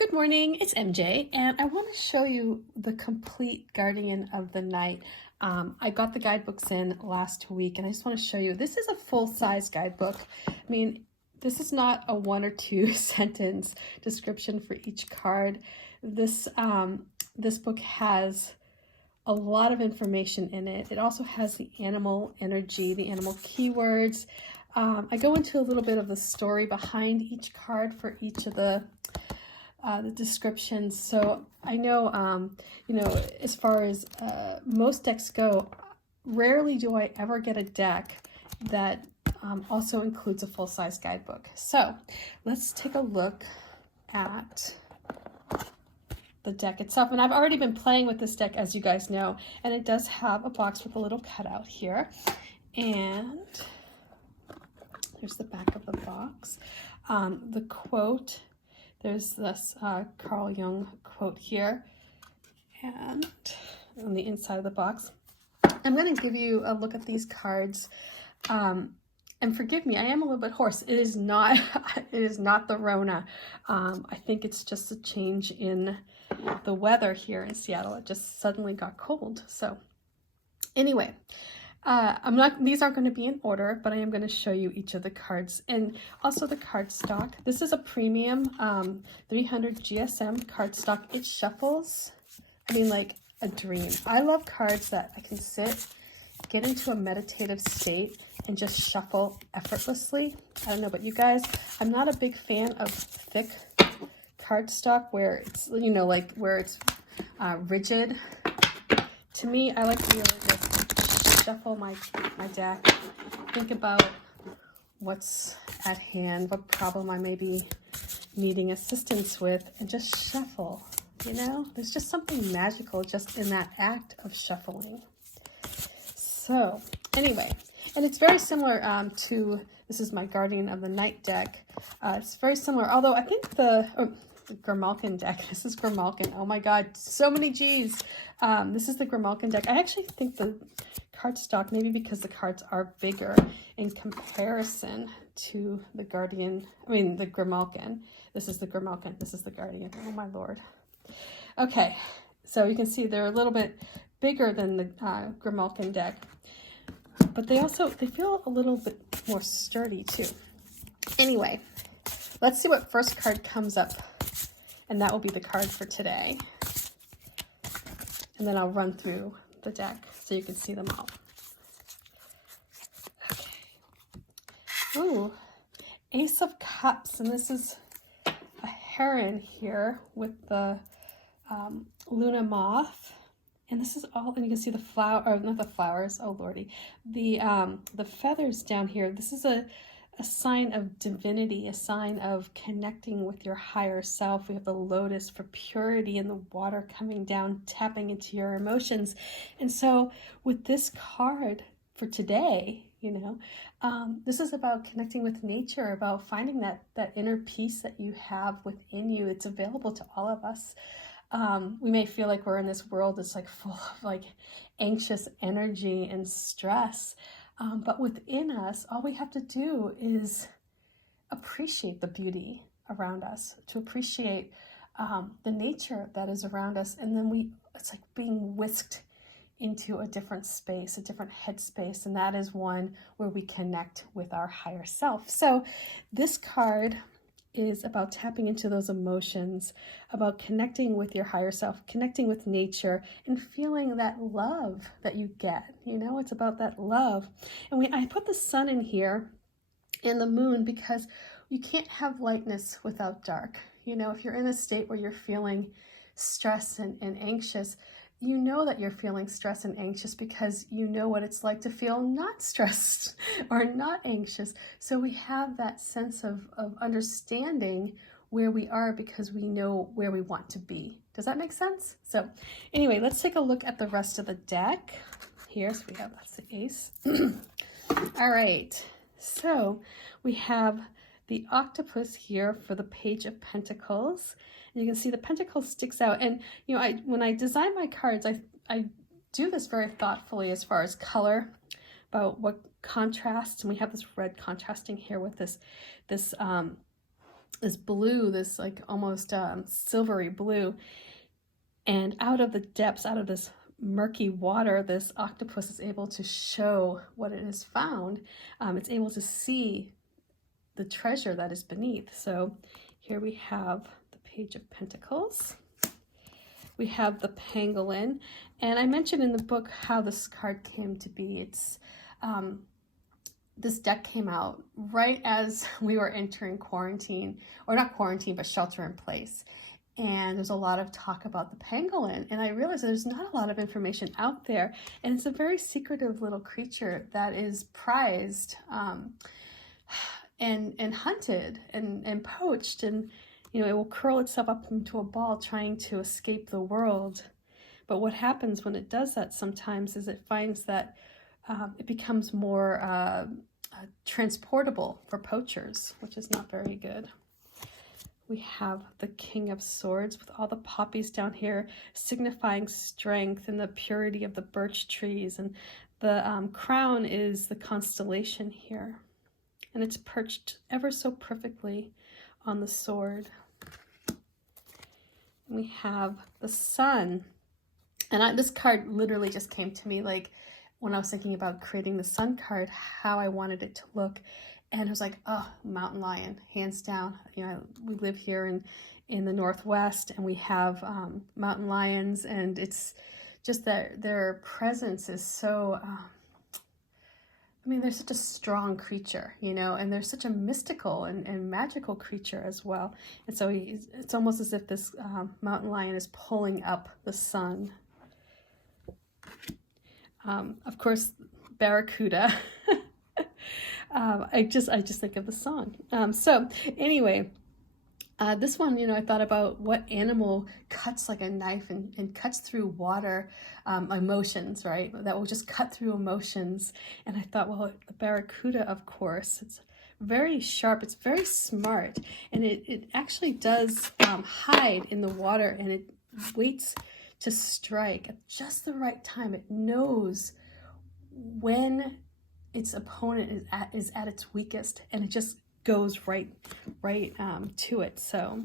Good morning, it's MJ, and I want to show you the complete Guardian of the Night. I got the guidebooks in last week, and I just want to show you. This is a full-size guidebook. I mean, this is not a 1 or 2 sentence description for each card. This book has a lot of information in it. It also has the animal energy, the animal keywords. I go into a little bit of the story behind each card for each of the descriptions. So I know, as far as most decks go, rarely do I ever get a deck that also includes a full-size guidebook. So let's take a look at the deck itself. And I've already been playing with this deck, as you guys know, and it does have a box with a little cutout here. And here's the back of the box. The quote, there's this Carl Jung quote here, and on the inside of the box. I'm going to give you a look at these cards. And forgive me, I am a little bit hoarse. It is not the Rona. I think it's just a change in the weather here in Seattle. It just suddenly got cold. So anyway, these aren't going to be in order, but I am going to show you each of the cards and also the cardstock. This is a premium 300 GSM cardstock. It shuffles, I mean, like a dream. I love cards that I can sit, get into a meditative state, and just shuffle effortlessly. I don't know about you guys. I'm not a big fan of thick cardstock where it's, where it's rigid. To me, I like to be able to just shuffle my deck, think about what's at hand, what problem I may be needing assistance with, and just shuffle. There's just something magical just in that act of shuffling. So anyway, and it's very similar to, this is my Guardian of the Night deck. It's very similar, although I think the Grimalkin deck, this is Grimalkin. Oh my God, so many G's. This is the Grimalkin deck. I actually think the cardstock, maybe because the cards are bigger in comparison to the the Grimalkin. This is the Grimalkin, this is the Guardian. Oh my Lord. Okay, so you can see they're a little bit bigger than the Grimalkin deck, but they feel a little bit more sturdy too. Anyway, let's see what first card comes up, and that will be the card for today. And then I'll run through the deck so you can see them all. Okay. Ooh, Ace of Cups, and this is a heron here with the Luna moth. And this is all, and you can see the flower, or not the flowers, oh lordy, the feathers down here. This is a sign of divinity, a sign of connecting with your higher self. We have the lotus for purity and the water coming down, tapping into your emotions. And so with this card for today, this is about connecting with nature, about finding that inner peace that you have within you. It's available to all of us. We may feel like we're in this world that's like full of anxious energy and stress. But within us, all we have to do is appreciate the beauty around us, to appreciate the nature that is around us. And then it's like being whisked into a different space, a different headspace. And that is one where we connect with our higher self. So this card is about tapping into those emotions, about connecting with your higher self, connecting with nature, and feeling that love that you get. It's about that love. And I put the sun in here and the moon because you can't have lightness without dark. If you're in a state where you're feeling stressed and anxious, you know that you're feeling stressed and anxious because you know what it's like to feel not stressed or not anxious. So we have that sense of understanding where we are because we know where we want to be. Does that make sense? So anyway, let's take a look at the rest of the deck. Here, so that's the ace. All right, so we have the octopus here for the Page of Pentacles. And you can see the pentacle sticks out. And, when I design my cards, I do this very thoughtfully as far as color, about what contrasts. And we have this red contrasting here with this this blue, this like almost silvery blue. And out of the depths, out of this murky water, this octopus is able to show what it has found. It's able to see the treasure that is beneath. So here we have the Page of Pentacles. We have the pangolin. And I mentioned in the book how this card came to be. It's this deck came out right as we were entering quarantine, or not quarantine, but shelter in place. And there's a lot of talk about the pangolin, and I realized there's not a lot of information out there, and it's a very secretive little creature that is prized and hunted and poached, and you know, it will curl itself up into a ball trying to escape the world. But what happens when it does that sometimes is it finds that it becomes more transportable for poachers, which is not very good. We have the King of Swords with all the poppies down here signifying strength and the purity of the birch trees. And the crown is the constellation here. And it's perched ever so perfectly on the sword. And we have the sun. And this card literally just came to me like when I was thinking about creating the sun card, how I wanted it to look. And I was like, oh, mountain lion, hands down. You know, we live here in the Northwest, and we have mountain lions, and it's just that their presence is so, I mean, they're such a strong creature, you know, and they're such a mystical and magical creature as well. And so it's almost as if this mountain lion is pulling up the sun. Of course, barracuda. I just think of the song. So anyway, this one, you know, I thought about what animal cuts like a knife and cuts through water, emotions, right? That will just cut through emotions. And I thought, well, the barracuda, of course, it's very sharp, it's very smart, and it actually does hide in the water, and it waits to strike at just the right time. It knows when its opponent is at its weakest, and it just goes right to it. So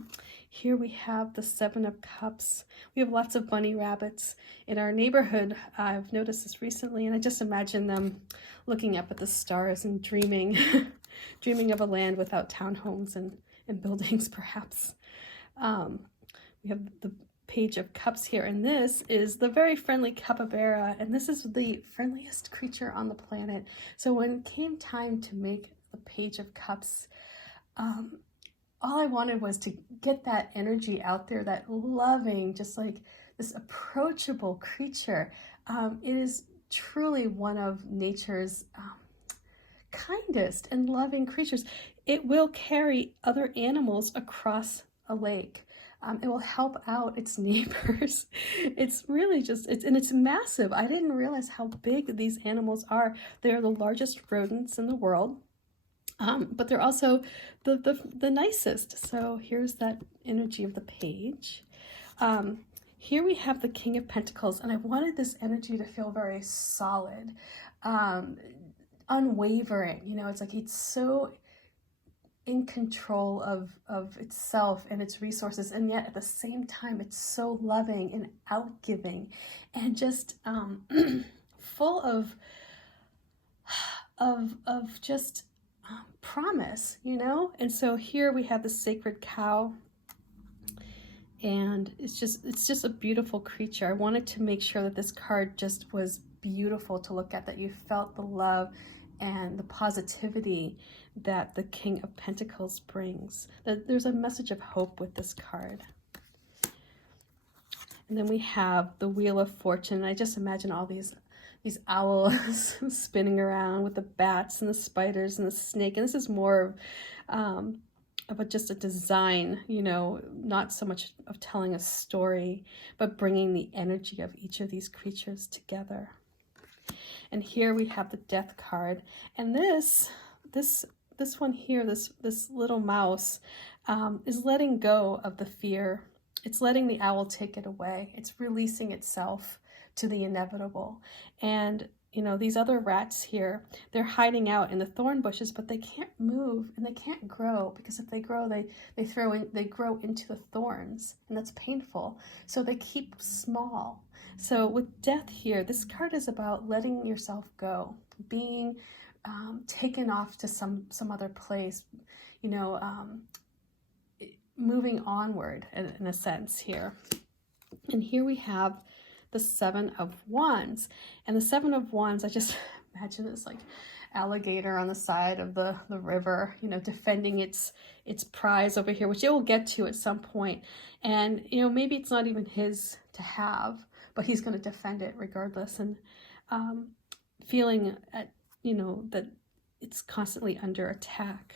here we have the Seven of Cups. We have lots of bunny rabbits in our neighborhood. I've noticed this recently, and I just imagine them looking up at the stars and dreaming dreaming of a land without townhomes and buildings, perhaps. We have the Page of Cups here, and this is the very friendly capybara, and this is the friendliest creature on the planet. So when it came time to make the Page of Cups, all I wanted was to get that energy out there, that loving, just like this approachable creature. It is truly one of nature's kindest and loving creatures. It will carry other animals across a lake. It will help out its neighbors. It's really just, it's massive. I didn't realize how big these animals are. They're the largest rodents in the world, but they're also the nicest. So here's that energy of the page. Here we have the King of Pentacles, and I wanted this energy to feel very solid, unwavering. You know, it's like it's so in control of itself and its resources, and yet at the same time it's so loving and outgiving and just full of just promise, you know. And so here we have the sacred cow, and it's just a beautiful creature. I wanted to make sure that this card just was beautiful to look at, that you felt the love and the positivity that the King of Pentacles brings. That there's a message of hope with this card. And then we have the Wheel of Fortune. I just imagine all these owls spinning around with the bats and the spiders and the snake. And this is more of just a design, you know, not so much of telling a story, but bringing the energy of each of these creatures together. And here we have the Death card, and this one here, this little mouse, is letting go of the fear. It's letting the owl take it away. It's releasing itself to the inevitable. And you know, these other rats here, they're hiding out in the thorn bushes, but they can't move and they can't grow, because if they grow, they grow into the thorns, and that's painful. So they keep small. So with death here, this card is about letting yourself go, being taken off to some other place, you know, moving onward in a sense here. And here we have the Seven of Wands. And the Seven of Wands, I just imagine this like alligator on the side of the river, you know, defending its prize over here, which it will get to at some point. And, you know, maybe it's not even his to have, but he's going to defend it regardless. And feeling, you know, that it's constantly under attack.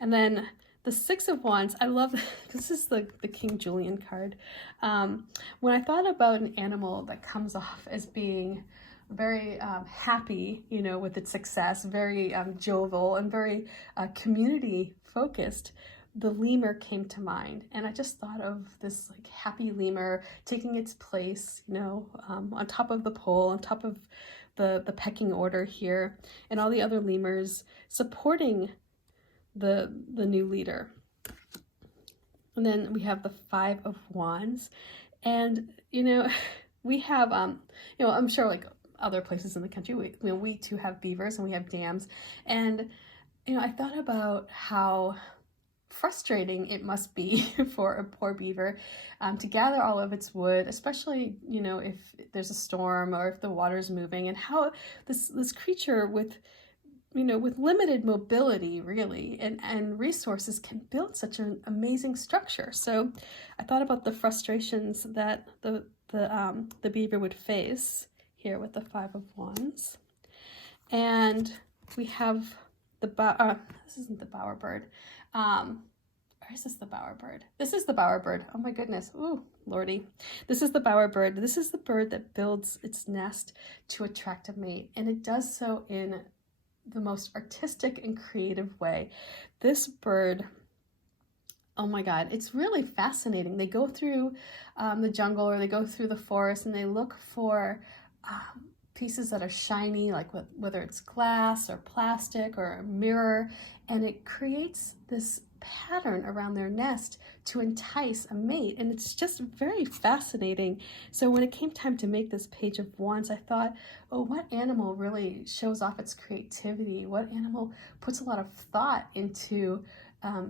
And then the Six of Wands, I love, because this is the King Julian card. When I thought about an animal that comes off as being very happy, you know, with its success, very jovial and very community focused, the lemur came to mind. And I just thought of this like happy lemur taking its place, you know, on top of the pole, on top of the pecking order here, and all the other lemurs supporting the new leader. And then we have the Five of Wands, and you know, we have you know, I'm sure like other places in the country, we too have beavers and we have dams, and you know, I thought about how frustrating it must be for a poor beaver to gather all of its wood, especially, you know, if there's a storm or if the water's moving, and how this creature with, you know, with limited mobility really and resources can build such an amazing structure. So I thought about the frustrations that the beaver would face here with the Five of Wands. And we have the this isn't the bowerbird. Or is this the bowerbird? This is the bowerbird. Oh my goodness. Ooh, lordy. This is the bowerbird. This is the bird that builds its nest to attract a mate, and it does so in the most artistic and creative way. This bird, oh my God, it's really fascinating. They go through the jungle, or they go through the forest, and they look for pieces that are shiny, like whether it's glass or plastic or a mirror, and it creates this pattern around their nest to entice a mate, and it's just very fascinating. So when it came time to make this Page of Wands, I thought, oh, what animal really shows off its creativity? What animal puts a lot of thought into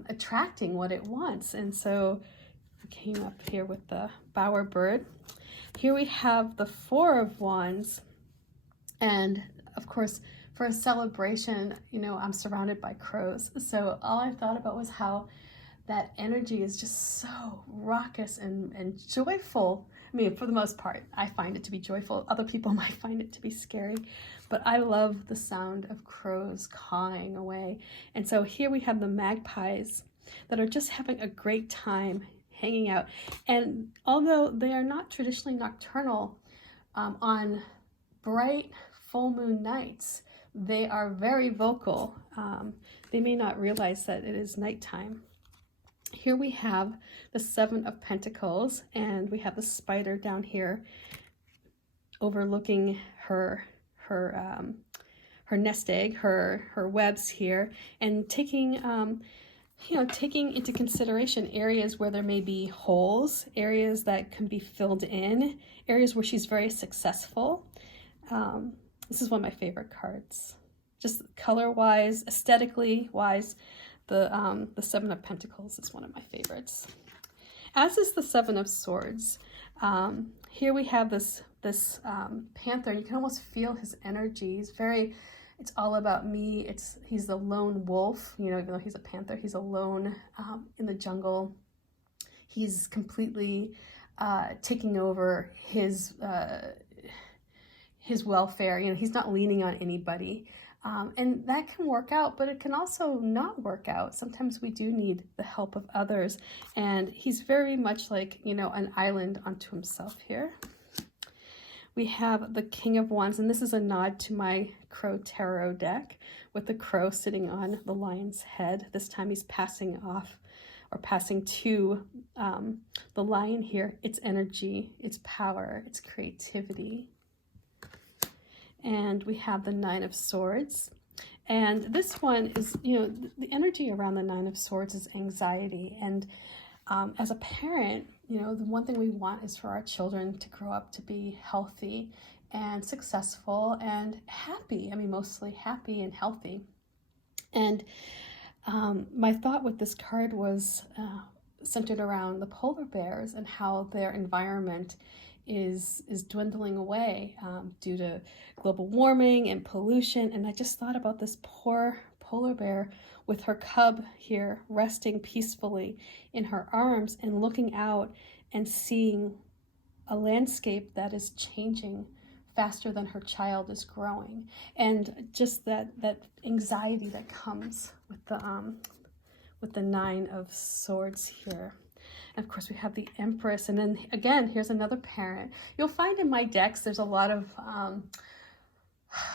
attracting what it wants? And so I came up here with the bowerbird. Here we have the Four of Wands, and of course, for a celebration, you know, I'm surrounded by crows. So all I thought about was how that energy is just so raucous and joyful. I mean, for the most part, I find it to be joyful. Other people might find it to be scary, but I love the sound of crows cawing away. And so here we have the magpies that are just having a great time hanging out. And although they are not traditionally nocturnal, on bright full moon nights, they are very vocal. They may not realize that it is nighttime. Here we have the Seven of Pentacles, and we have the spider down here overlooking her nest egg, her webs here, and taking you know, taking into consideration areas where there may be holes, areas that can be filled in, areas where she's very successful. This is one of my favorite cards, just color-wise, aesthetically-wise. The Seven of Pentacles is one of my favorites, as is the Seven of Swords. Here we have this panther. You can almost feel his energy. It's all about me. He's the lone wolf, you know, even though he's a panther, he's alone in the jungle. He's completely taking over his welfare. You know, he's not leaning on anybody. And that can work out, but it can also not work out. Sometimes we do need the help of others. And he's very much like, you know, an island unto himself here. We have the King of Wands, and this is a nod to my Crow Tarot deck with the crow sitting on the lion's head. This time he's passing off, or passing to the lion here, its energy, its power, its creativity. And we have the Nine of Swords. And this one is, you know, the energy around the Nine of Swords is anxiety. And as a parent, you know, the one thing we want is for our children to grow up to be healthy and successful and happy. I mean, mostly happy and healthy. And my thought with this card was centered around the polar bears and how their environment is dwindling away due to global warming and pollution. And I just thought about this poor polar bear with her cub here resting peacefully in her arms and looking out and seeing a landscape that is changing faster than her child is growing. And just that anxiety that comes with the Nine of Swords here. And of course we have the Empress, and then again here's another parent. You'll find in my decks there's a lot of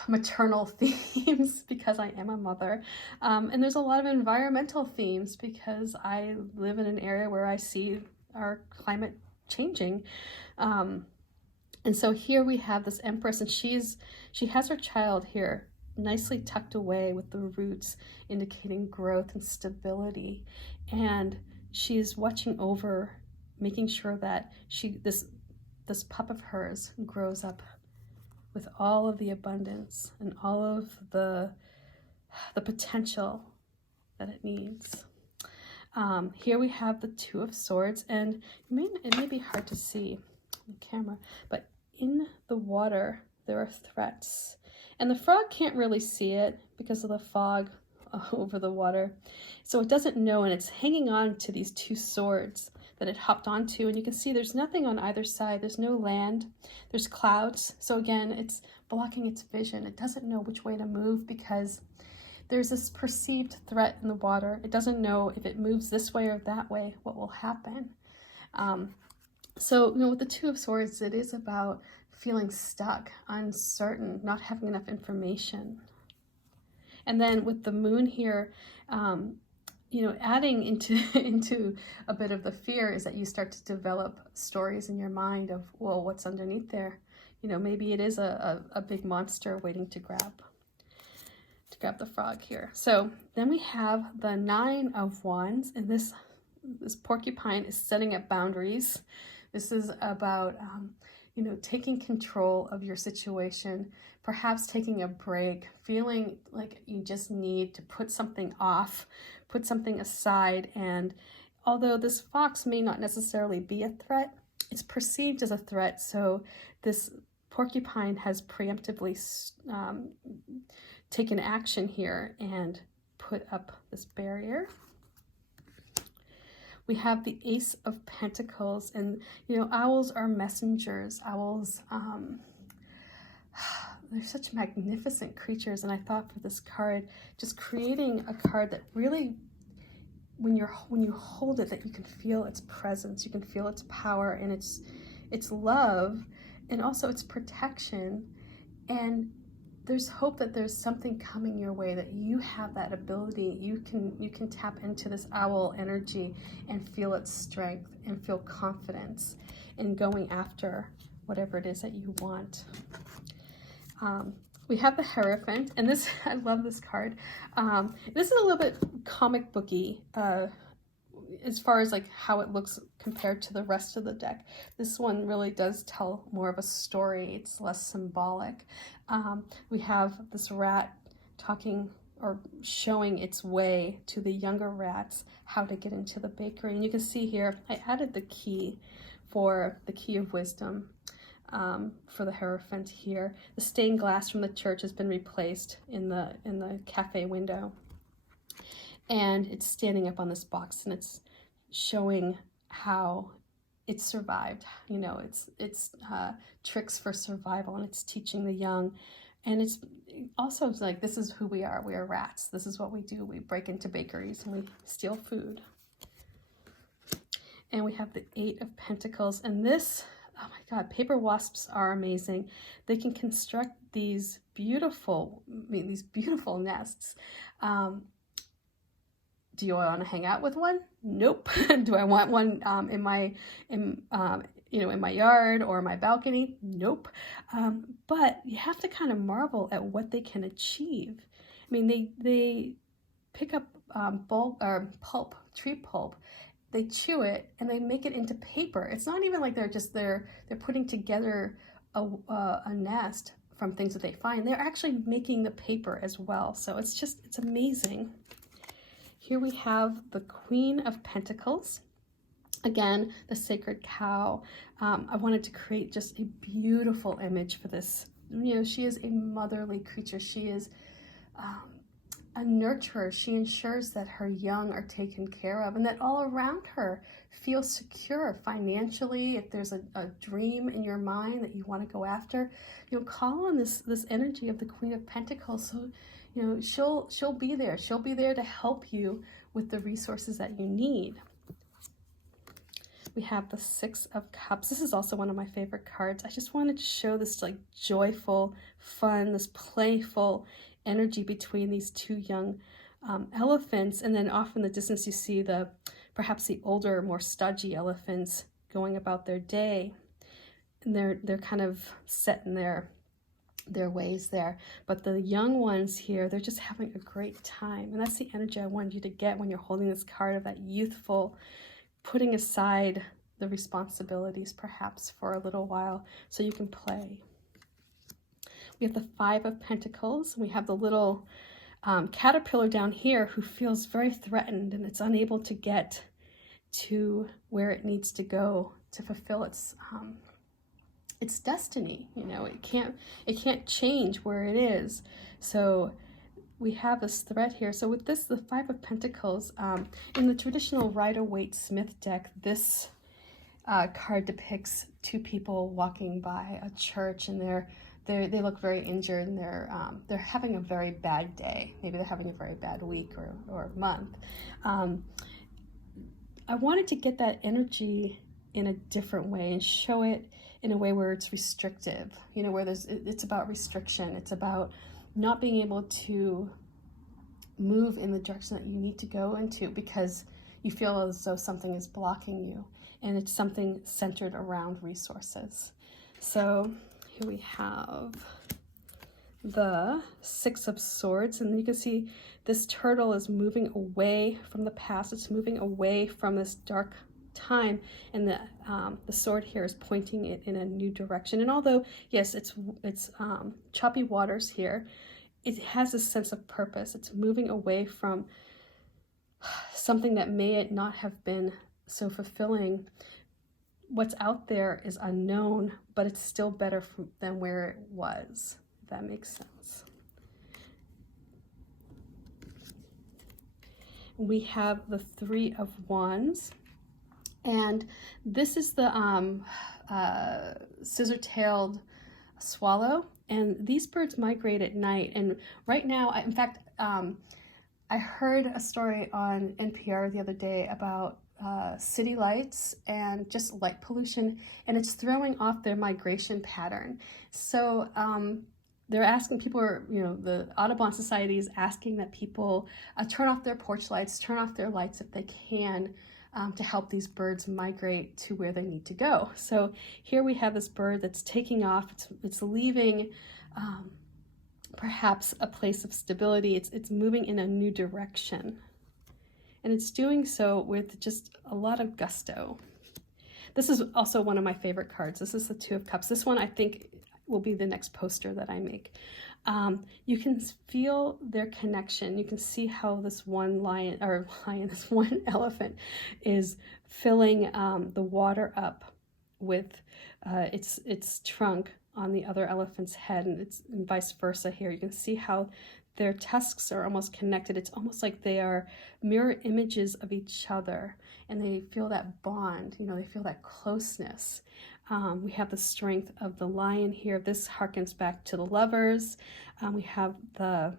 maternal themes because I am a mother, and there's a lot of environmental themes because I live in an area where I see our climate changing. And so here we have this Empress, and she has her child here nicely tucked away with the roots indicating growth and stability, and she's watching over, making sure that this pup of hers grows up with all of the abundance and all of the potential that it needs. Here we have the Two of Swords, and it may be hard to see on the camera, but in the water there are threats. And the frog can't really see it because of the fog over the water. So it doesn't know, and it's hanging on to these two swords that it hopped onto. And you can see there's nothing on either side. There's no land. There's clouds. So again, it's blocking its vision. It doesn't know which way to move because there's this perceived threat in the water. It doesn't know if it moves this way or that way, what will happen. So, you know, with the Two of Swords, it is about feeling stuck, uncertain, not having enough information. And then with the Moon here, you know, adding into a bit of the fear is that you start to develop stories in your mind of, well, what's underneath there? You know, maybe it is a big monster waiting to grab the frog here. So then we have the Nine of Wands, and this porcupine is setting up boundaries. This is about, you know, taking control of your situation, perhaps taking a break, feeling like you just need to put something off, put something aside. And although this fox may not necessarily be a threat, it's perceived as a threat. So this porcupine has preemptively taken action here and put up this barrier. We have the Ace of Pentacles, and, you know, owls are messengers. Owls, they're such magnificent creatures, and I thought for this card, just creating a card that really, when you hold it, that you can feel its presence, you can feel its power and its love, and also its protection. And there's hope that there's something coming your way, that you have that ability. You can tap into this owl energy and feel its strength and feel confidence in going after whatever it is that you want. We have the Hierophant, and this, I love this card. This is a little bit comic booky as far as like how it looks compared to the rest of the deck. This one really does tell more of a story. It's less symbolic. We have this rat talking or showing its way to the younger rats how to get into the bakery. And you can see here, I added the key for the key of wisdom for the Hierophant here. The stained glass from the church has been replaced in the cafe window. And it's standing up on this box, and it's showing how it survived. You know, it's tricks for survival, and it's teaching the young. And it's also like, this is who we are. We are rats. This is what we do. We break into bakeries and we steal food. And we have the Eight of Pentacles, and this, oh my God, paper wasps are amazing. They can construct these beautiful nests. Do I want to hang out with one? Nope. Do I want one in my yard or my balcony? Nope. But you have to kind of marvel at what they can achieve. I mean, they pick up pulp, tree pulp. They chew it and they make it into paper. It's not even like they're putting together a nest from things that they find. They're actually making the paper as well. So it's amazing. Here we have the Queen of Pentacles. Again, the sacred cow. I wanted to create just a beautiful image for this. She is a motherly creature. She is a nurturer. She ensures that her young are taken care of and that all around her feel secure financially. If there's a dream in your mind that you want to go after, call on this energy of the Queen of Pentacles. So she'll be there. She'll be there to help you with the resources that you need. We have the Six of Cups. This is also one of my favorite cards. I just wanted to show this like joyful, fun, this playful energy between these two young elephants. And then off in the distance you see perhaps the older, more stodgy elephants going about their day. And they're kind of set in their ways there. But the young ones here, they're just having a great time. And that's the energy I wanted you to get when you're holding this card, of that youthful, putting aside the responsibilities perhaps for a little while so you can play. We have the Five of Pentacles. We have the little caterpillar down here who feels very threatened and it's unable to get to where it needs to go to fulfill its destiny. It can't change where it is. So we have this threat here. So with this, the Five of Pentacles, in the traditional Rider-Waite-Smith deck, this card depicts two people walking by a church, and they look very injured, and they're having a very bad day. Maybe they're having a very bad week or month. I wanted to get that energy in a different way and show it in a way where it's restrictive, where it's about restriction. It's about not being able to move in the direction that you need to go into because you feel as though something is blocking you, and it's something centered around resources. So here we have the Six of Swords, and you can see this turtle is moving away from the past. It's moving away from this dark time, and the sword here is pointing it in a new direction. And although yes, it's choppy waters here, it has a sense of purpose. It's moving away from something that may not have been so fulfilling. What's out there is unknown, but it's still better than where it was, if that makes sense. We have the Three of Wands, and this is the scissor-tailed swallow, and these birds migrate at night. And right now, in fact, I heard a story on NPR the other day about city lights and just light pollution, and it's throwing off their migration pattern. So they're asking people, the Audubon Society is asking that people turn off their porch lights, turn off their lights if they can, to help these birds migrate to where they need to go. So here we have this bird that's taking off. It's leaving perhaps a place of stability. It's moving in a new direction. And it's doing so with just a lot of gusto. This is also one of my favorite cards. This is the Two of Cups. This one I think will be the next poster that I make. You can feel their connection. You can see how this one this one elephant is filling the water up with its trunk on the other elephant's head, and vice versa here. You can see how their tusks are almost connected. It's almost like they are mirror images of each other, and they feel that bond, they feel that closeness. We have the strength of the lion here. This harkens back to the lovers. We have the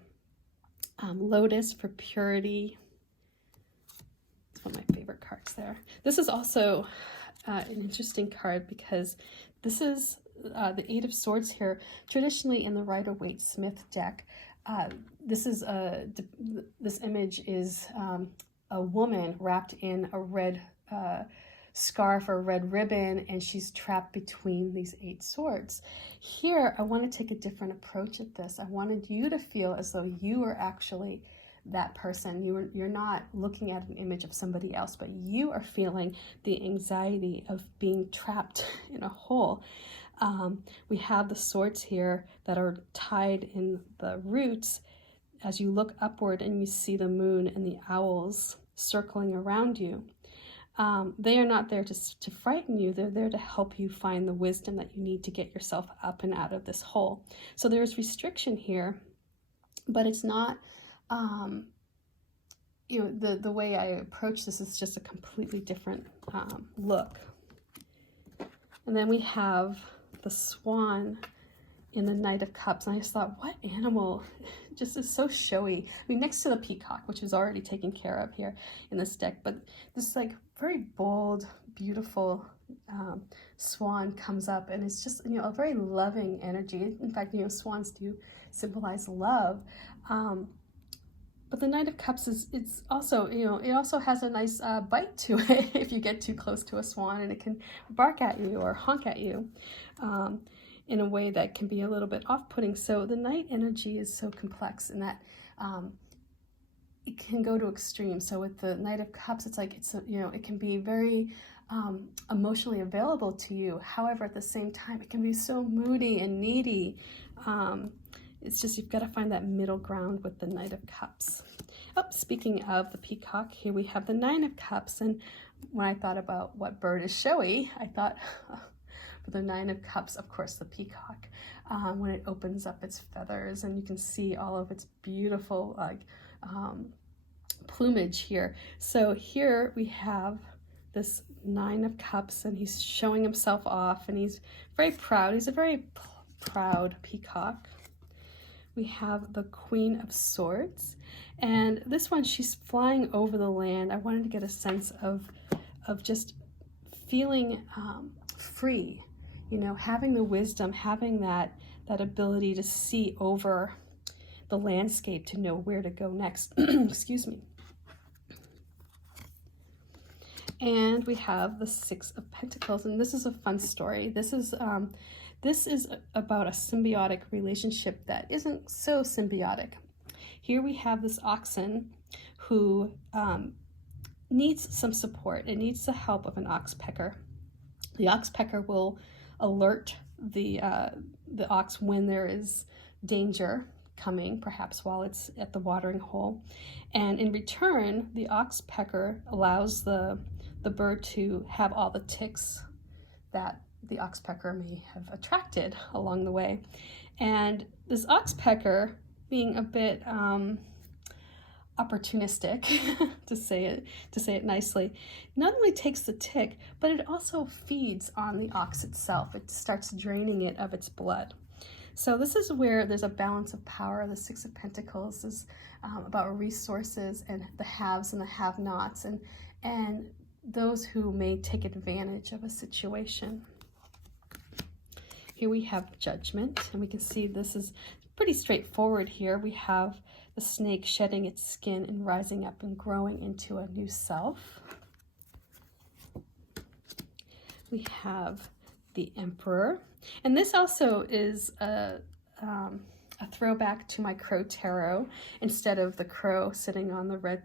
lotus for purity. It's one of my favorite cards there. This is also an interesting card because this is the Eight of Swords here. Traditionally in the Rider-Waite-Smith deck, this image is a woman wrapped in a red scarf or red ribbon, and she's trapped between these 8 swords. Here, I want to take a different approach at this. I wanted you to feel as though you are actually that person. You're not looking at an image of somebody else, but you are feeling the anxiety of being trapped in a hole. We have the swords here that are tied in the roots. As you look upward and you see the moon and the owls circling around you, they are not there to frighten you. They're there to help you find the wisdom that you need to get yourself up and out of this hole. So there's restriction here, but it's not, the way I approach this is just a completely different look. And then we have the swan in the Knight of Cups, and I just thought, what animal just is so showy? I mean, next to the peacock, which is already taken care of here in this deck, but this like very bold, beautiful swan comes up, and it's just, a very loving energy. In fact, swans do symbolize love. But the Knight of Cups it's also, it also has a nice bite to it if you get too close to a swan, and it can bark at you or honk at you in a way that can be a little bit off-putting. So the Knight energy is so complex in that it can go to extremes. So with the Knight of Cups, it's like, it can be very emotionally available to you. However, at the same time, it can be so moody and needy. It's just, you've got to find that middle ground with the Knight of Cups. Oh, speaking of the peacock, here we have the Nine of Cups. And when I thought about what bird is showy, I thought for the Nine of Cups, of course, the peacock. When it opens up its feathers and you can see all of its beautiful plumage here. So here we have this Nine of Cups, and he's showing himself off, and he's very proud. He's a very proud peacock. We have the Queen of Swords, and this one, she's flying over the land. I wanted to get a sense of just feeling free, having the wisdom, having that ability to see over the landscape, to know where to go next. Excuse me. And we have the Six of Pentacles, and this is a fun story. This is about a symbiotic relationship that isn't so symbiotic. Here we have this oxen who needs some support. It needs the help of an oxpecker. The oxpecker will alert the ox when there is danger coming, perhaps while it's at the watering hole. And in return, the oxpecker allows the bird to have all the ticks that the oxpecker may have attracted along the way. And this oxpecker, being a bit opportunistic, to say it nicely, not only takes the tick, but it also feeds on the ox itself. It starts draining it of its blood. So this is where there's a balance of power. The Six of Pentacles is about resources and the haves and the have-nots, and those who may take advantage of a situation. Here we have Judgment, and we can see this is pretty straightforward here. We have the snake shedding its skin and rising up and growing into a new self. We have the Emperor, and this also is a throwback to my crow tarot. Instead of the crow sitting on the red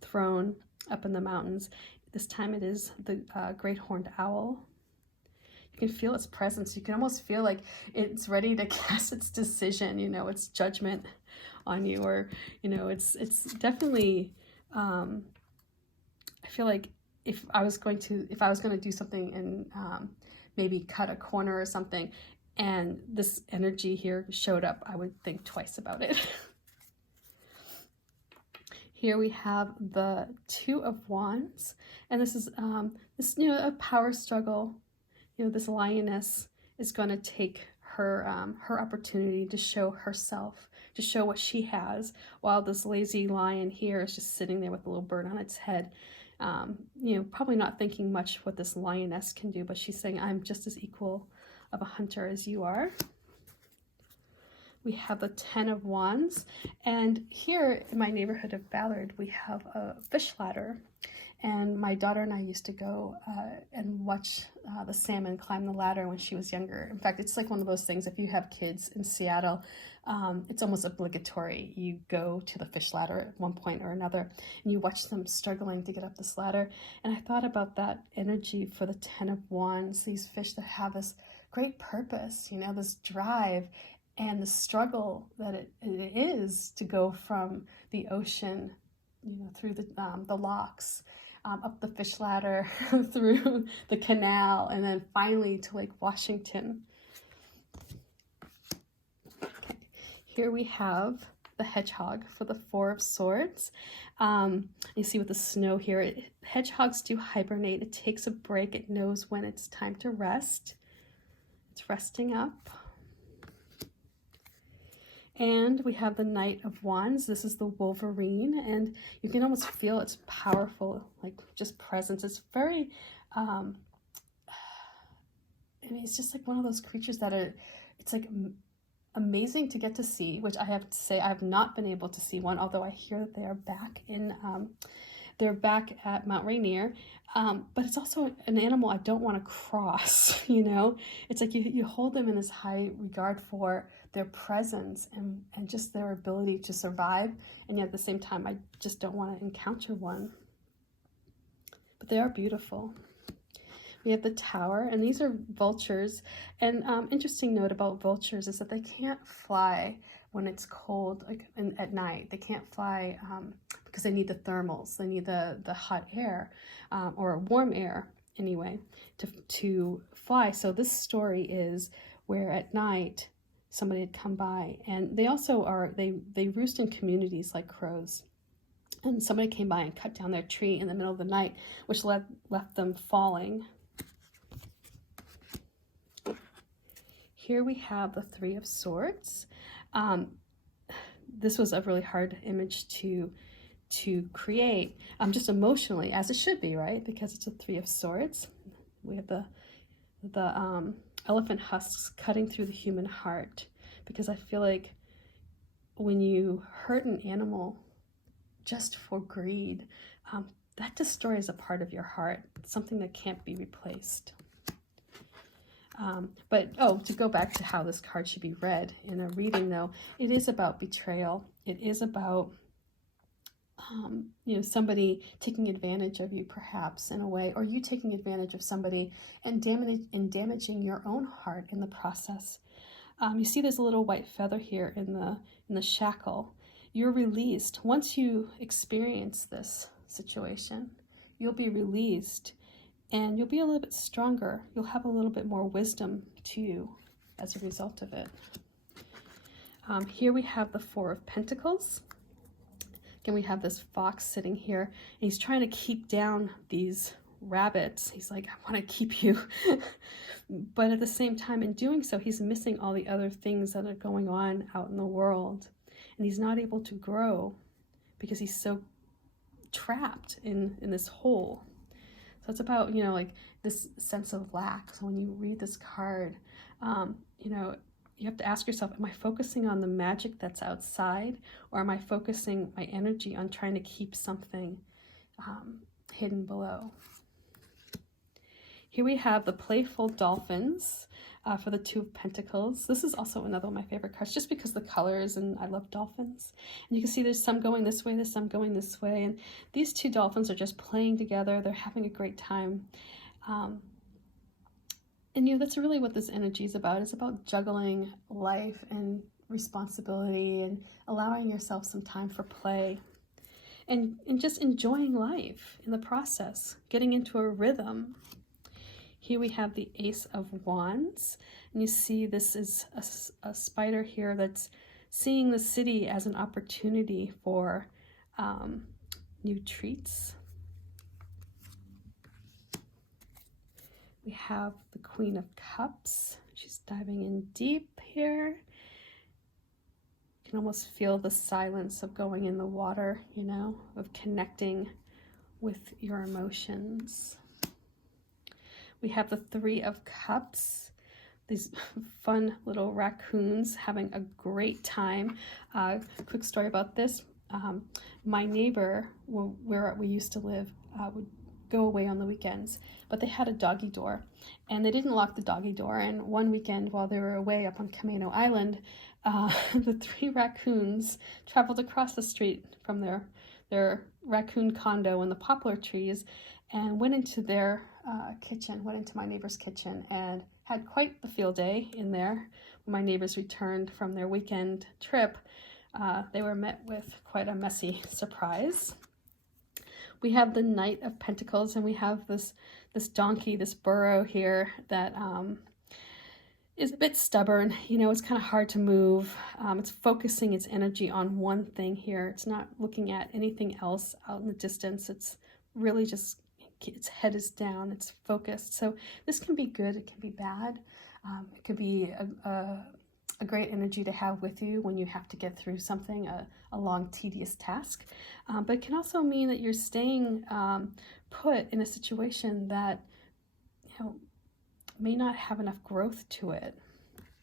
throne up in the mountains, this time it is the great horned owl. You can feel its presence. You can almost feel like it's ready to cast its decision, its judgment on you, or, it's definitely, I feel like if I was going to do something and maybe cut a corner or something, and this energy here showed up, I would think twice about it. Here we have the Two of Wands, and this is a power struggle. This lioness is going to take her opportunity to show herself, to show what she has, while this lazy lion here is just sitting there with a little bird on its head. Probably not thinking much what this lioness can do, but she's saying, I'm just as equal of a hunter as you are. we have the 10 of Wands. And here in my neighborhood of Ballard, we have a fish ladder. And my daughter and I used to go and watch the salmon climb the ladder when she was younger. In fact, it's like one of those things, if you have kids in Seattle, it's almost obligatory. You go to the fish ladder at one point or another, and you watch them struggling to get up this ladder. And I thought about that energy for the 10 of Wands, these fish that have this great purpose, you know, this drive, and the struggle that it is to go from the ocean, you know, through the locks, up the fish ladder, through the canal, and then finally to Lake Washington. Okay. Here we have the hedgehog for the 4 of Swords. You see with the snow here, hedgehogs do hibernate. It takes a break. It knows when it's time to rest. It's resting up. And we have the Knight of Wands. This is the Wolverine, and you can almost feel its powerful, like, just presence. It's very, I mean, it's just like one of those creatures that are, it's like amazing to get to see, which I have to say I have not been able to see one, although I hear that they are back in, they're back at Mount Rainier. But it's also an animal I don't want to cross, you know? It's like you hold them in this high regard for their presence and just their ability to survive, and yet at the same time I just don't want to encounter one. But they are beautiful. We have the Tower, and these are vultures, and interesting note about vultures is that they can't fly when it's cold, like at night. They can't fly because they need the thermals, they need the hot air, or warm air anyway, to fly. So this story is where at night somebody had come by, and they also are, they roost in communities like crows. And somebody came by and cut down their tree in the middle of the night, which left them falling. Here we have the 3 of Swords. This was a really hard image to create, just emotionally, as it should be, right? Because it's a 3 of Swords. We have the elephant husks cutting through the human heart, because I feel like when you hurt an animal just for greed, that destroys a part of your heart, something that can't be replaced. But to go back to how this card should be read in a reading, though, it is about betrayal. It is about you know, somebody taking advantage of you, perhaps, in a way, or you taking advantage of somebody and damaging your own heart in the process. You see there's a little white feather here in the shackle. You're released. Once you experience this situation, you'll be released, and you'll be a little bit stronger. You'll have a little bit more wisdom to you as a result of it. Here we have the 4 of Pentacles. Again, we have this fox sitting here, and he's trying to keep down these rabbits. He's like, I want to keep you. But at the same time, in doing so, he's missing all the other things that are going on out in the world. And he's not able to grow because he's so trapped in this hole. So it's about, you know, like this sense of lack. So when you read this card, you know, you have to ask yourself, am I focusing on the magic that's outside, or am I focusing my energy on trying to keep something hidden below? Here we have the playful dolphins for the 2 of Pentacles. This is also another one of my favorite cards, just because the colors, and I love dolphins. And you can see there's some going this way, there's some going this way, and these 2 dolphins are just playing together. They're having a great time. And you know, that's really what this energy is about. It's about juggling life and responsibility and allowing yourself some time for play and just enjoying life in the process, getting into a rhythm. Here we have the Ace of Wands, and you see this is a spider here that's seeing the city as an opportunity for new treats. We have the Queen of Cups. She's diving in deep here. You can almost feel the silence of going in the water, you know, of connecting with your emotions. We have the 3 of Cups. these fun little raccoons having a great time. Quick story about this. My neighbor, where we used to live, would go away on the weekends, but they had a doggy door, and they didn't lock the doggy door. And one weekend while they were away up on Camino Island, the 3 raccoons traveled across the street from their raccoon condo in the poplar trees and went into their kitchen, went into my neighbor's kitchen, and had quite the field day in there. When my neighbors returned from their weekend trip, they were met with quite a messy surprise. We have the Knight of Pentacles, and we have this donkey, this burro here that is a bit stubborn. You know, it's kind of hard to move. It's focusing its energy on one thing here. It's not looking at anything else out in the distance. It's really just, its head is down, it's focused. So this can be good, it can be bad. It could be a great energy to have with you when you have to get through something, a long, tedious task. But it can also mean that you're staying put in a situation that, you know, may not have enough growth to it,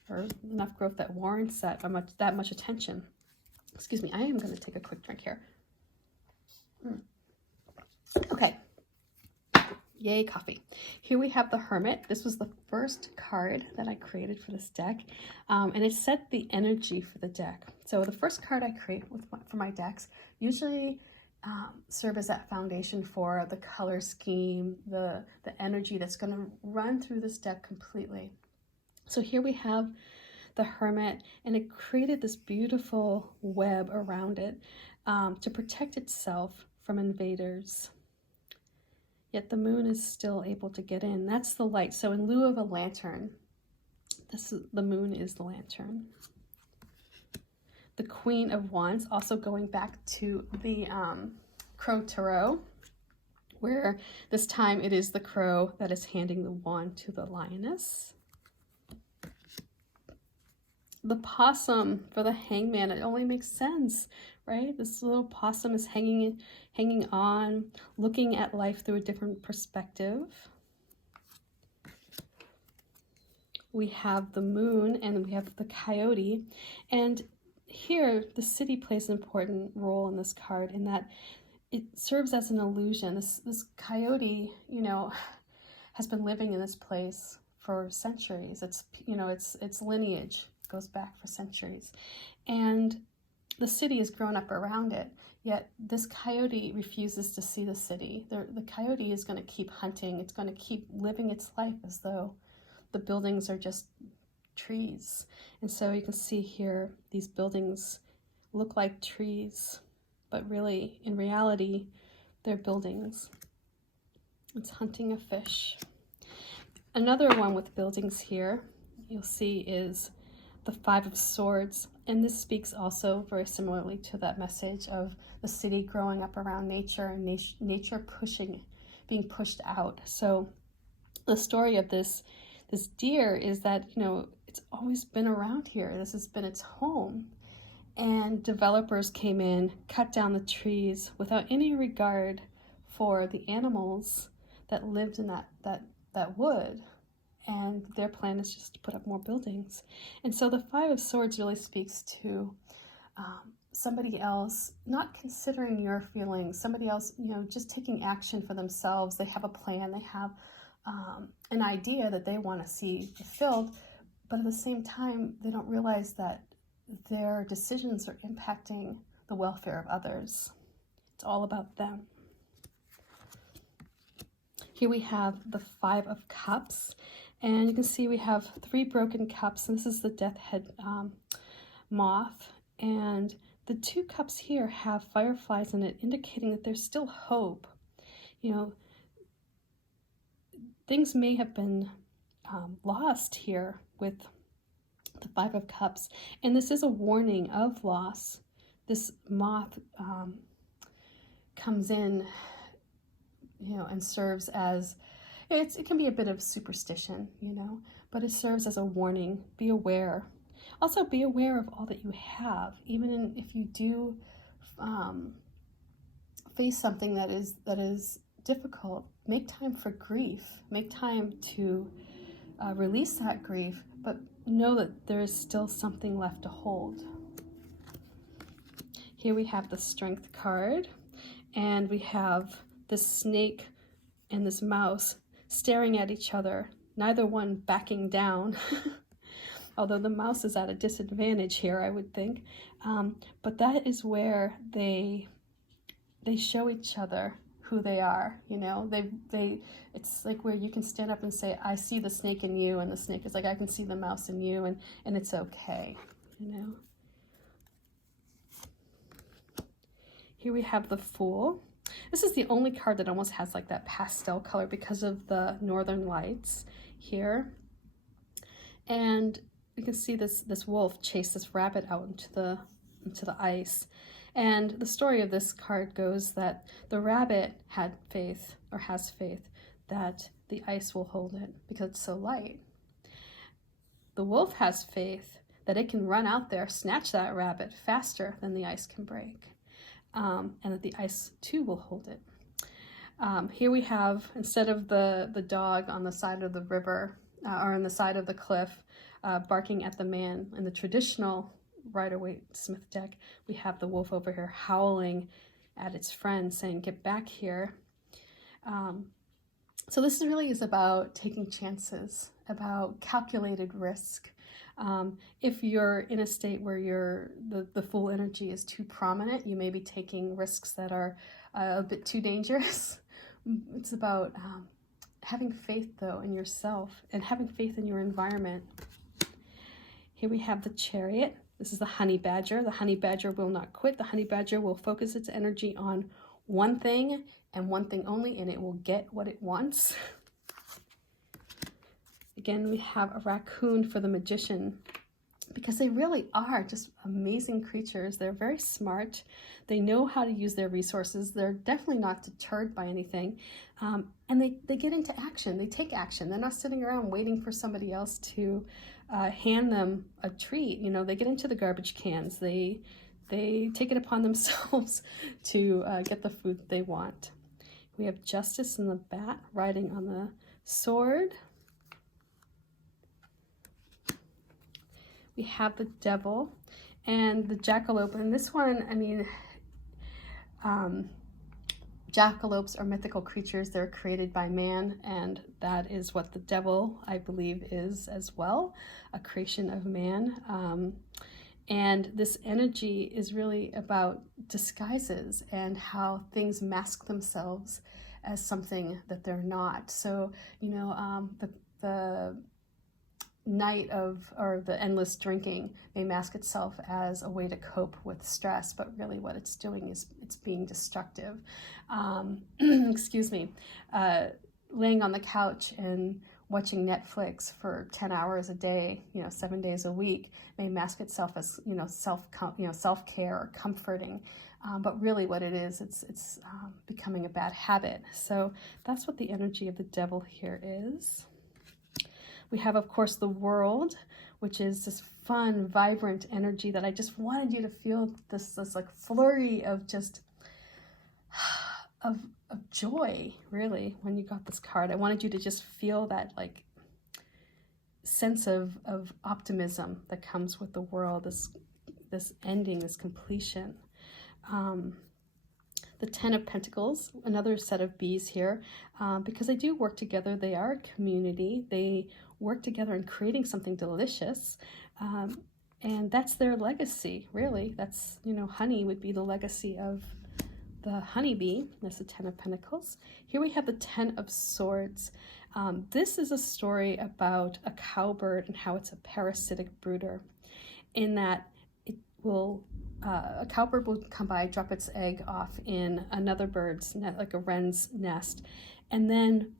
or enough growth that warrants that much attention. Excuse me, I am going to take a quick drink here. Okay. Yay, coffee. Here we have the Hermit. This was the first card that I created for this deck, and it set the energy for the deck. So the first card I create for my decks usually serve as that foundation for the color scheme, the energy that's going to run through this deck completely. So here we have the Hermit, and it created this beautiful web around it to protect itself from invaders. Yet the moon is still able to get in. That's the light. So in lieu of a lantern, the moon is the lantern. The Queen of Wands, also going back to the Crow Tarot, where this time it is the crow that is handing the wand to the lioness. The possum for the Hangman, it only makes sense, right? This little possum is hanging on, looking at life through a different perspective. We have the moon, and we have the coyote. And here, the city plays an important role in this card in that it serves as an illusion. This coyote, you know, has been living in this place for centuries. It's, you know, its lineage goes back for centuries, and the city has grown up around it, yet this coyote refuses to see the city. The coyote is going to keep hunting. It's going to keep living its life as though the buildings are just trees. And so you can see here, these buildings look like trees, but really, in reality, they're buildings. It's hunting a fish. Another one with buildings here, you'll see, is the Five of Swords, and this speaks also very similarly to that message of the city growing up around nature and nature being pushed out. So the story of this deer is that, you know, it's always been around here. This has been its home, and developers came in, cut down the trees without any regard for the animals that lived in that wood. And their plan is just to put up more buildings. And so the Five of Swords really speaks to somebody else not considering your feelings, somebody else, you know, just taking action for themselves. They have a plan, they have an idea that they want to see fulfilled, but at the same time, they don't realize that their decisions are impacting the welfare of others. It's all about them. Here we have the Five of Cups. And you can see we have 3 broken cups. And this is the death head moth. And the 2 cups here have fireflies in it, indicating that there's still hope. You know, things may have been lost here with the 5 of Cups. And this is a warning of loss. This moth comes in, you know, and serves as, it can be a bit of superstition, you know, but it serves as a warning. Be aware. Also, be aware of all that you have, even if you do face something that is difficult. Make time for grief. Make time to release that grief, but know that there is still something left to hold. Here we have the Strength card, and we have this snake and this mouse staring at each other, neither one backing down. Although the mouse is at a disadvantage here, I would think. But that is where they show each other who they are, you know. It's like where you can stand up and say, I see the snake in you, and the snake is like, I can see the mouse in you, and it's okay, you know. Here we have the Fool. This is the only card that almost has like that pastel color because of the northern lights here. And you can see this wolf chase this rabbit out into the ice. And the story of this card goes that the rabbit had faith, or has faith, that the ice will hold it because it's so light. The wolf has faith that it can run out there, snatch that rabbit faster than the ice can break. And that the ice too will hold it. Here we have, instead of the dog on the side of the river, or on the side of the cliff, barking at the man in the traditional Rider-Waite-Smith deck, we have the wolf over here howling at its friend, saying, get back here. So this really is about taking chances, about calculated risk. If you're in a state where the Fool energy is too prominent, you may be taking risks that are a bit too dangerous. It's about having faith, though, in yourself and having faith in your environment. Here we have the Chariot. This is the honey badger. The honey badger will not quit. The honey badger will focus its energy on one thing and one thing only, and it will get what it wants. Again, we have a raccoon for the Magician, because they really are just amazing creatures. They're very smart. They know how to use their resources. They're definitely not deterred by anything. And they get into action. They take action. They're not sitting around waiting for somebody else to hand them a treat. You know, they get into the garbage cans. They take it upon themselves to get the food they want. We have Justice and the Bat riding on the sword. We have the Devil and the Jackalope. And this one, I mean, jackalopes are mythical creatures. They're created by man, and that is what the Devil, I believe, is as well, a creation of man. And this energy is really about disguises and how things mask themselves as something that they're not. So, you know, the night of, or the endless drinking may mask itself as a way to cope with stress, but really what it's doing is it's being destructive. Excuse me. Laying on the couch and watching Netflix for 10 hours a day, you know, 7 days a week, may mask itself as, you know, self-care or comforting. But really what it is, it's becoming a bad habit. So that's what the energy of the Devil here is. We have, of course, the World, which is this fun, vibrant energy that I just wanted you to feel, this like flurry of just of joy, really, when you got this card. I wanted you to just feel that like sense of optimism that comes with the World, this ending, this completion. The Ten of Pentacles, another set of bees here, because they do work together. They are a community. They work together in creating something delicious, and that's their legacy, really. That's, you know, honey would be the legacy of the honeybee. That's the Ten of Pentacles. Here we have the Ten of Swords. This is a story about a cowbird and how it's a parasitic brooder, in that it will a cowbird will come by, drop its egg off in another bird's nest, like a wren's nest, and then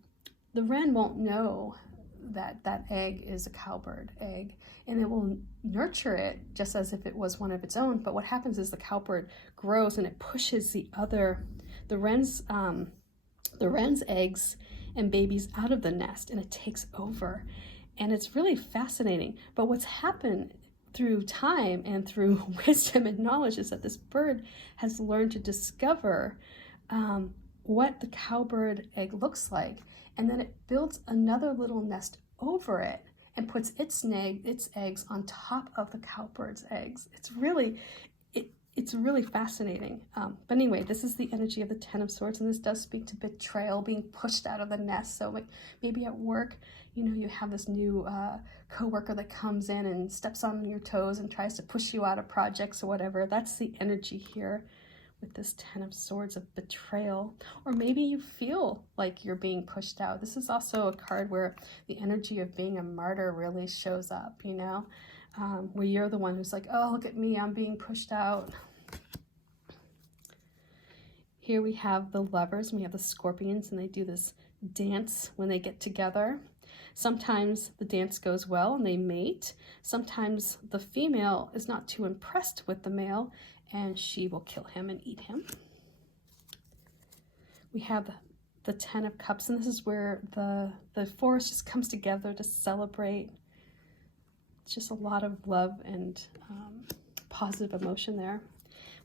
the wren won't know that that egg is a cowbird egg, and it will nurture it just as if it was one of its own. But what happens is the cowbird grows and it pushes the wren's eggs and babies out of the nest, and it takes over. And it's really fascinating. But what's happened through time and through wisdom and knowledge is that this bird has learned to discover what the cowbird egg looks like. and then it builds another little nest over it and puts its eggs on top of the cowbird's eggs. It's really fascinating. But anyway, this is the energy of the Ten of Swords, and this does speak to betrayal, being pushed out of the nest. So maybe at work, you know, you have this new coworker that comes in and steps on your toes and tries to push you out of projects or whatever. That's the energy here with this Ten of Swords, of betrayal. Or maybe you feel like you're being pushed out. This is also a card where the energy of being a martyr really shows up, you know, where you're the one who's like, oh, look at me, I'm being pushed out. Here we have the Lovers, and we have the Scorpions, and they do this dance when they get together. Sometimes the dance goes well and they mate. Sometimes the female is not too impressed with the male and she will kill him and eat him. We have the Ten of Cups, and this is where the forest just comes together to celebrate. It's just a lot of love and positive emotion there.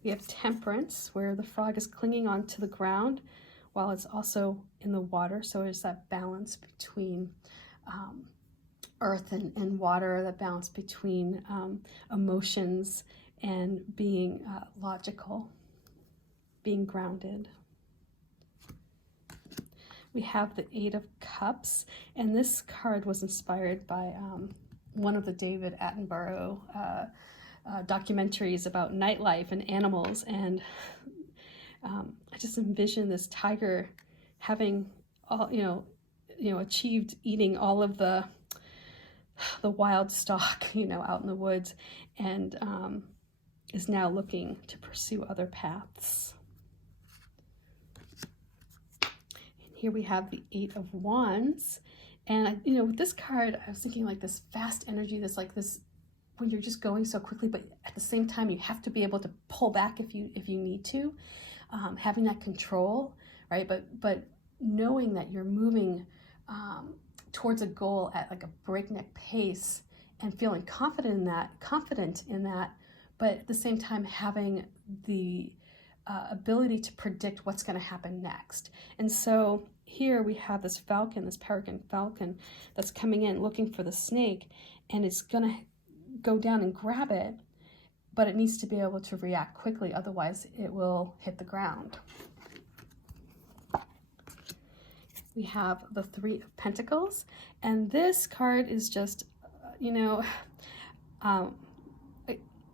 We have Temperance, where the frog is clinging onto the ground while it's also in the water. So there's that balance between earth and water, that balance between emotions and being logical, being grounded. We have the Eight of Cups, and this card was inspired by one of the David Attenborough documentaries about nightlife and animals, and I just envision this tiger having all, achieved eating all of the wild stock, out in the woods, and is now looking to pursue other paths. And here we have the Eight of Wands, and with this card, I was thinking like this fast energy, this when you're just going so quickly, but at the same time you have to be able to pull back if you need to, having that control, right? But knowing that you're moving towards a goal at like a breakneck pace and feeling confident in that, but at the same time having the ability to predict what's going to happen next. And so here we have this falcon, this peregrine falcon, that's coming in looking for the snake, and it's going to go down and grab it, but it needs to be able to react quickly, otherwise it will hit the ground. We have the Three of Pentacles, and this card is just,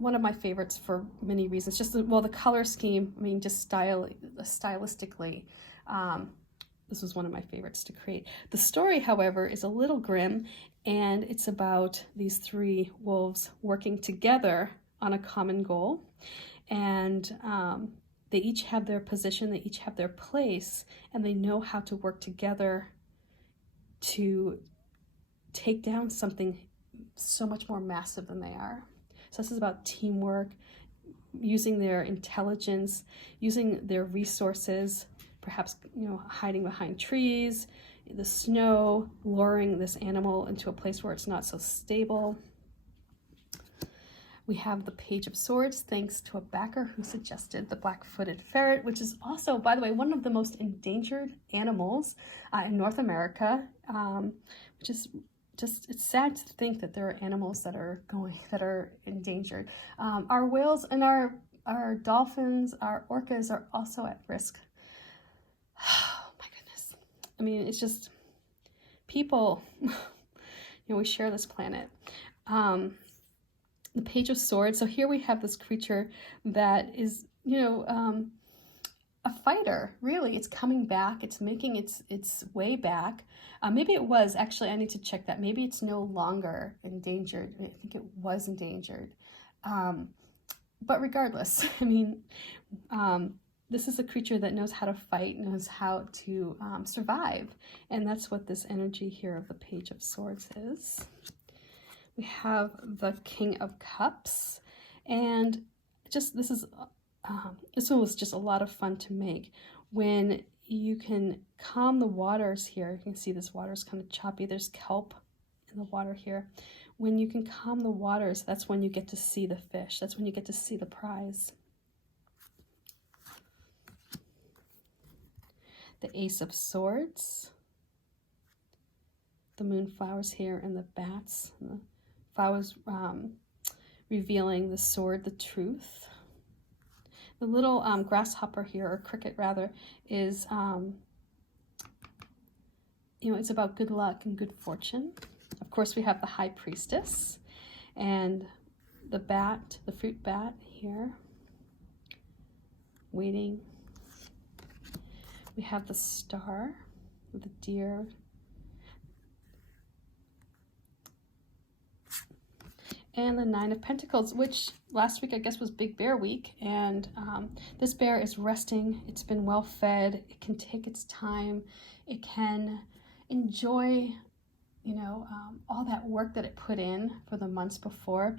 one of my favorites for many reasons. Just the color scheme. I mean, just stylistically, this was one of my favorites to create. The story, however, is a little grim, and it's about these three wolves working together on a common goal, and they each have their position, they each have their place, and they know how to work together to take down something so much more massive than they are. So this is about teamwork, using their intelligence, using their resources, perhaps hiding behind trees, the snow, luring this animal into a place where it's not so stable. We have the Page of Swords, thanks to a backer who suggested the black-footed ferret, which is also, by the way, one of the most endangered animals in North America, which is it's sad to think that there are animals that are endangered. Our whales and our dolphins, our orcas are also at risk. Oh my goodness. I mean, it's just people, we share this planet. The Page of Swords. So here we have this creature that is, a fighter, really. It's coming back. It's making its way back. Maybe it was, actually, I need to check that. Maybe it's no longer endangered. I think it was endangered. But regardless, I mean, this is a creature that knows how to fight, knows how to survive. And that's what this energy here of the Page of Swords is. We have the King of Cups, and this one was just a lot of fun to make. When you can calm the waters here, you can see this water is kind of choppy. There's kelp in the water here. When you can calm the waters, that's when you get to see the fish. That's when you get to see the prize. The Ace of Swords. the moonflowers here and the bats. And the flowers revealing the sword, the truth. The little grasshopper here, or cricket rather, is, you know, it's about good luck and good fortune. Of course, we have the High Priestess and the bat, the fruit bat here, waiting. We have the star, the deer. And the Nine of Pentacles, which last week I guess was Big Bear Week, and this bear is resting. It's been well fed. It can take its time. It can enjoy, you know, all that work that it put in for the months before,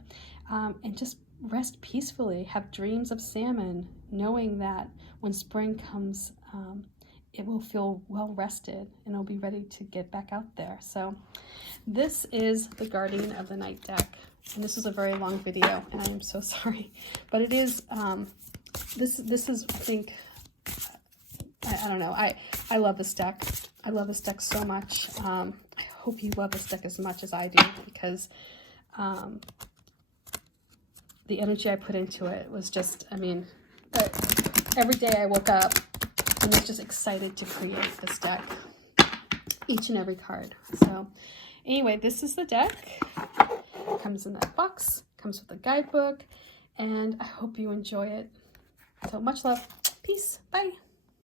and just rest peacefully, have dreams of salmon, knowing that when spring comes, it will feel well rested and it'll be ready to get back out there. So this is the Guardian of the Night deck. And this is a very long video, and I am so sorry, but it is, this is, I think, I don't know, I love this deck. I love this deck so much. I hope you love this deck as much as I do, because the energy I put into it was just, I mean, every day I woke up and was just excited to create this deck, each and every card. So anyway, this is the deck. It comes in that box, comes with a guidebook, and I hope you enjoy it. So much love. Peace. Bye.